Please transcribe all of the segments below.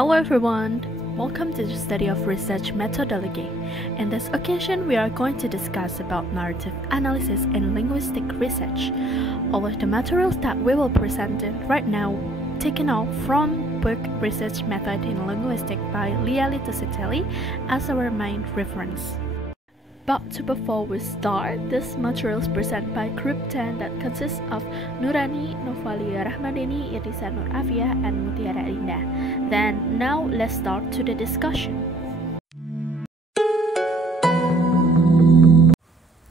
Hello everyone, welcome to the study of research methodology. In this occasion, we are going to discuss about narrative analysis in linguistic research. All of the materials that we will present right now taken out from book Research Method in Linguistics by Lia Litositeli as our main reference. But before we start, this material is presented by Group 10 that consists of Nurani, Novalia Rahmadeni, Irisa Nur Afia, and Mutiara Indah. Then, now let's start to the discussion.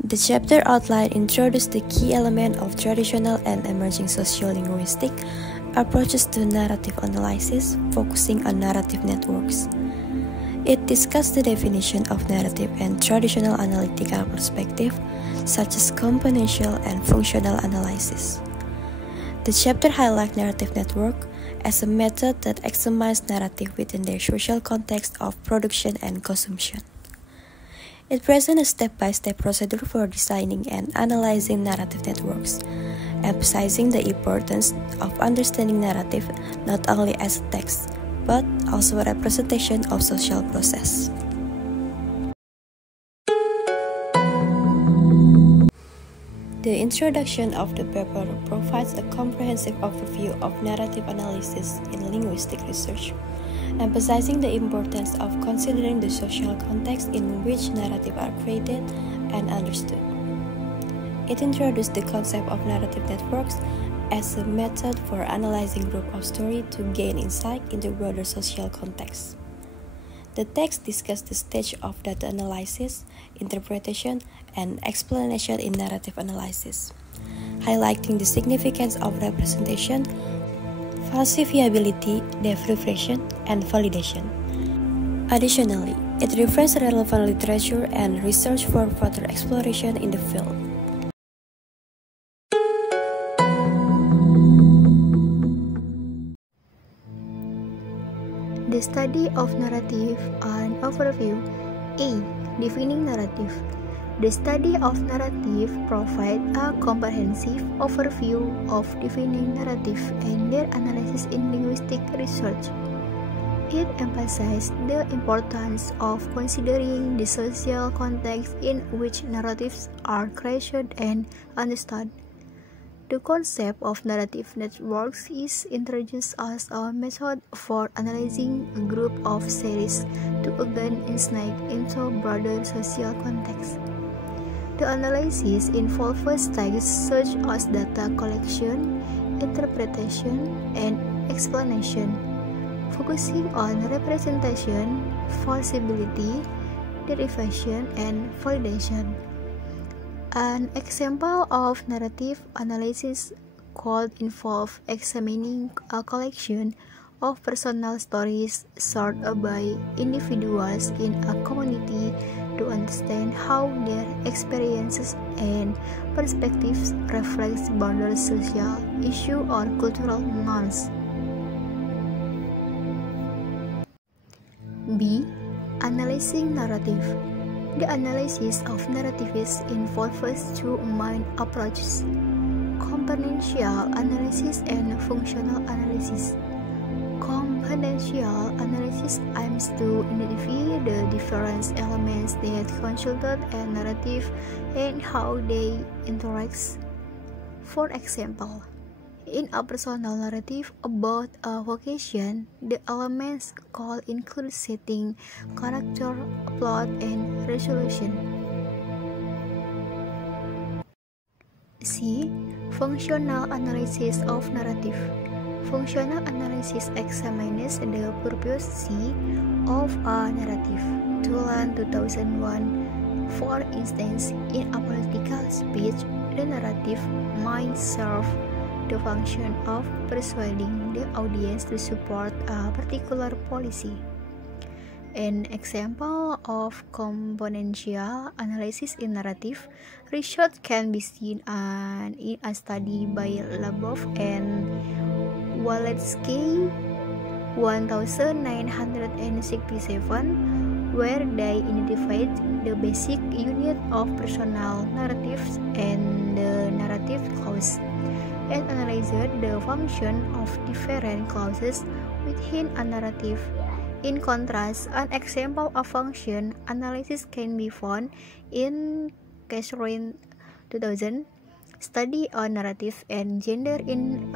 The chapter outline introduced the key element of traditional and emerging sociolinguistic approaches to narrative analysis, focusing on narrative networks. It discussed the definition of narrative and traditional analytical perspective, such as componential and functional analysis. The chapter highlights narrative network as a method that examines narrative within their social context of production and consumption. It presents a step-by-step procedure for designing and analyzing narrative networks, emphasizing the importance of understanding narrative not only as a text, but also a representation of social process. The introduction of the paper provides a comprehensive overview of narrative analysis in linguistic research, emphasizing the importance of considering the social context in which narratives are created and understood. It introduced the concept of narrative networks as a method for analyzing group of story to gain insight into broader social context. The text discussed the stage of data analysis, interpretation, and explanation in narrative analysis, highlighting the significance of representation, falsifiability, deprivation, and validation. Additionally, it refers relevant literature and research for further exploration in the field. The study of narrative and overview. A. Defining narrative. The study of narrative provides a comprehensive overview of defining narrative and their analysis in linguistic research. It emphasizes the importance of considering the social context in which narratives are created and understood. The concept of narrative networks is introduced as a method for analyzing a group of series to gain insight into broader social context. The analysis involves stages such as data collection, interpretation, and explanation, focusing on representation, falsifiability, derivation, and validation. An example of narrative analysis could involve examining a collection of personal stories shared by individuals in a community to understand how their experiences and perspectives reflect broader social issues or cultural norms. B. Analyzing narrative. The analysis of narratives involves two main approaches: componential analysis and functional analysis. Componential analysis aims to identify the different elements that constitute a narrative and how they interact. For example, in a personal narrative about a vocation, the elements could include setting, character, plot, and resolution. C. Functional analysis of narrative. Functional analysis examines the purpose of a narrative. Tulan 2001. For instance, in a political speech, the narrative might serve the function of persuading the audience to support a particular policy. An example of componential analysis in narrative research can be seen in a study by Labov and Walensky 1967, where they identified the basic unit of personal narratives and the narrative clause, and analyzed the function of different clauses within a narrative. In contrast, an example of function analysis can be found in Catherine 2000 study on narrative and gender in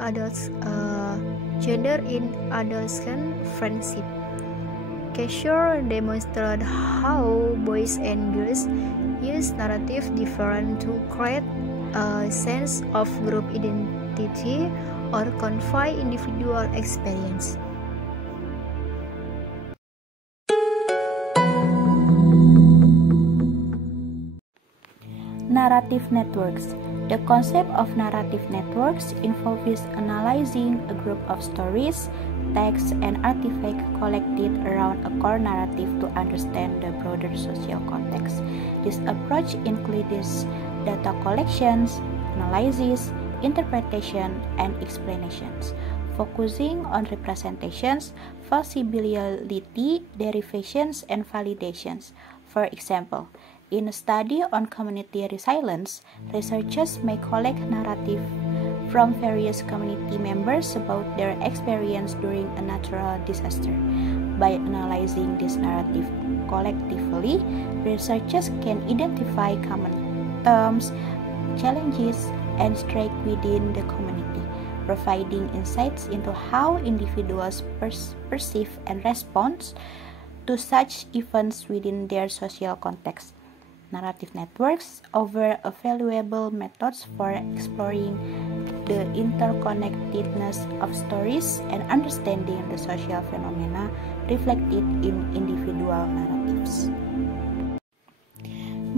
adolescent friendship. Casher demonstrated how boys and girls use narrative different to create a sense of group identity or convey individual experience. Narrative networks. The concept of narrative networks involves analyzing a group of stories, texts, and artifacts collected around a core narrative to understand the broader social context. This approach includes data collections, analysis, interpretation, and explanations, focusing on representations, falsifiability, derivations, and validations. For example, in a study on community resilience, researchers may collect narrative from various community members about their experience during a natural disaster. By analyzing this narrative collectively, researchers can identify common terms, challenges, and strengths within the community, providing insights into how individuals perceive and respond to such events within their social context. Narrative networks offer valuable methods for exploring the interconnectedness of stories and understanding the social phenomena reflected in individual narratives.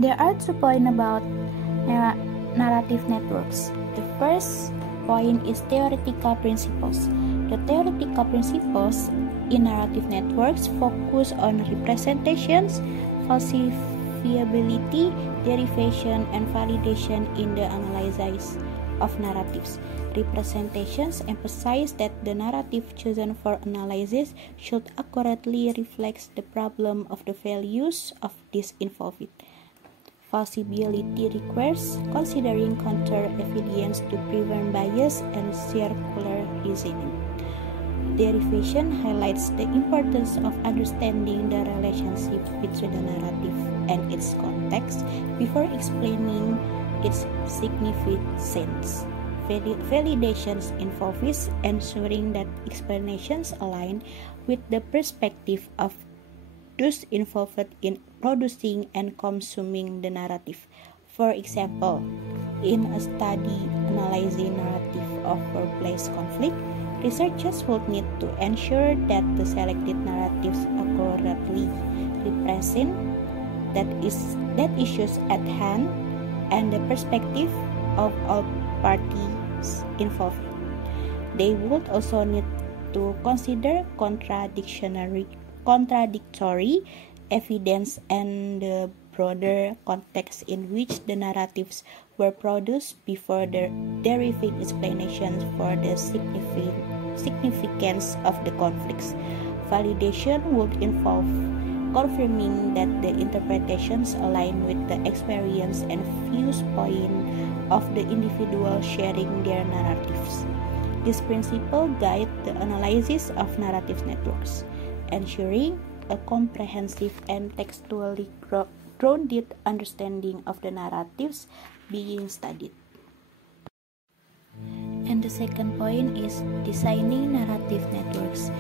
There are 2 points about narrative networks. The first point is theoretical principles. The theoretical principles in narrative networks focus on representations, falsifiability, derivation, and validation in the analysis of narratives. Representations emphasize that the narrative chosen for analysis should accurately reflect the problem of the values of those involved. Falsifiability requires considering counter-evidence to prevent bias and circular reasoning. Derivation highlights the importance of understanding the relationship between the narrative and its context before explaining its significance. Validations involves ensuring that explanations align with the perspective of those involved in producing and consuming the narrative. For example, in a study analyzing narrative of workplace conflict, researchers would need to ensure that the selected narratives accurately represent that issues at hand and the perspective of all parties involved. They would also need to consider contradictory evidence and the broader context in which the narratives were produced before deriving explanations for the significance of the conflicts. Validation would involve confirming that the interpretations align with the experience and viewpoint of the individual sharing their narratives. This principle guides the analysis of narrative networks, ensuring a comprehensive and textually grounded understanding of the narratives being studied. And the second point is designing narrative networks.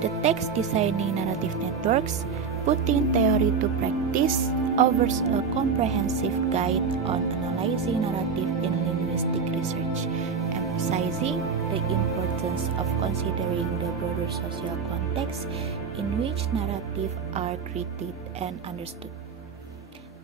The text Designing Narrative Networks, Putting Theory to Practice offers a comprehensive guide on analyzing narrative in linguistic research, emphasizing the importance of considering the broader social context in which narratives are created and understood.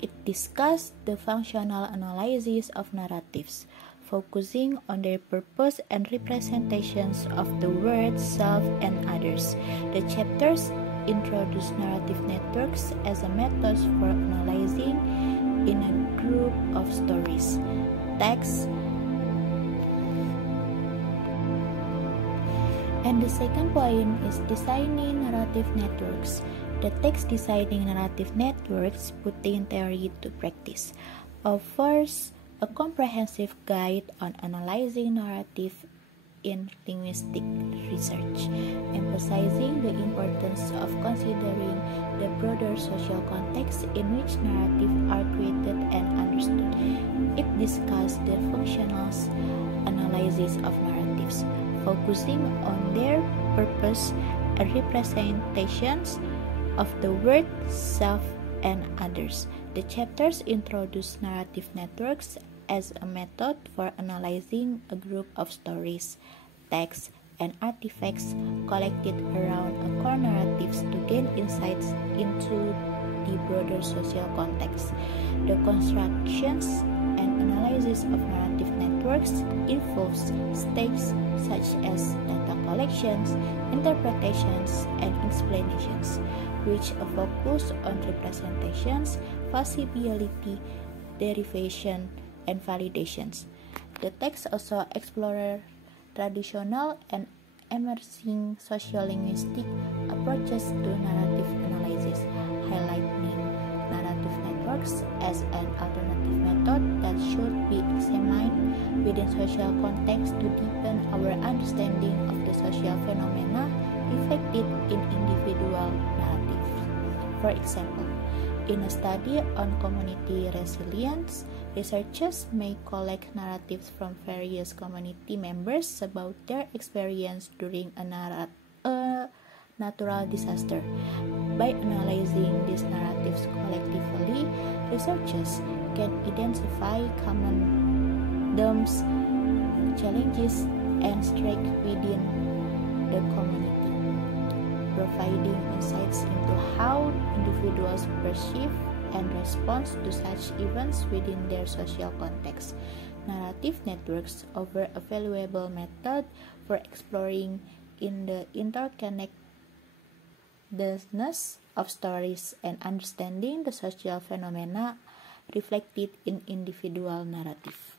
It discussed the functional analysis of narratives, focusing on their purpose and representations of the world, self, and others. The chapters introduce narrative networks as a method for analyzing in a group of stories, texts, and the second point is designing narrative networks. The text Designing Narrative Networks, Putting Theory to Practice offers a comprehensive guide on analyzing narrative in linguistic research, emphasizing the importance of considering the broader social context in which narratives are created and understood. It discussed the functional analysis of narratives, focusing on their purpose and representations of the world, self, and others. The chapters introduce narrative networks as a method for analyzing a group of stories, texts, and artifacts collected around a core narrative to gain insights into the broader social context. The constructions and analysis of narrative networks involves stages such as data collections, interpretations, and explanations, which focus on representations, possibility, derivation, and validations. The text also explores traditional and emerging sociolinguistic approaches to narrative analysis, highlighting narrative networks as an alternative method that should be examined within social context to deepen our understanding of the social phenomena reflected in individual narratives. For example, in a study on community resilience, researchers may collect narratives from various community members about their experience during a natural disaster. By analyzing these narratives collectively, researchers can identify common themes, challenges, and strengths within the community, providing insights into how individuals perceive and respond to such events within their social context. Narrative networks offer a valuable method for exploring in the interconnectedness of stories and understanding the social phenomena reflected in individual narrative.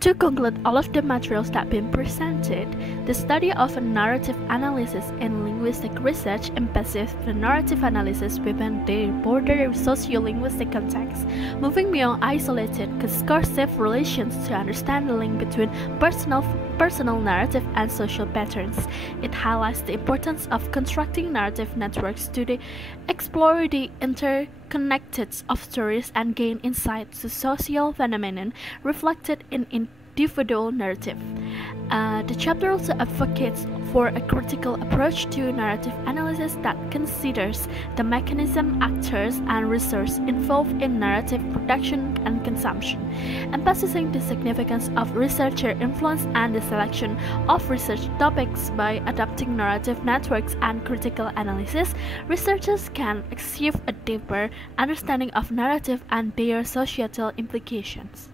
To conclude all of the materials that have been presented, the study of narrative analysis in linguistic research emphasizes the narrative analysis within the broader sociolinguistic context, moving beyond isolated discursive relations to understand the link between personal narrative and social patterns. It highlights the importance of constructing narrative networks to explore the interconnectedness of stories and gain insight to social phenomena reflected in individual narrative. The chapter also advocates for a critical approach to narrative analysis that considers the mechanism, actors, and resources involved in narrative production and consumption, emphasizing the significance of researcher influence and the selection of research topics. By adopting narrative networks and critical analysis, researchers can achieve a deeper understanding of narrative and their societal implications.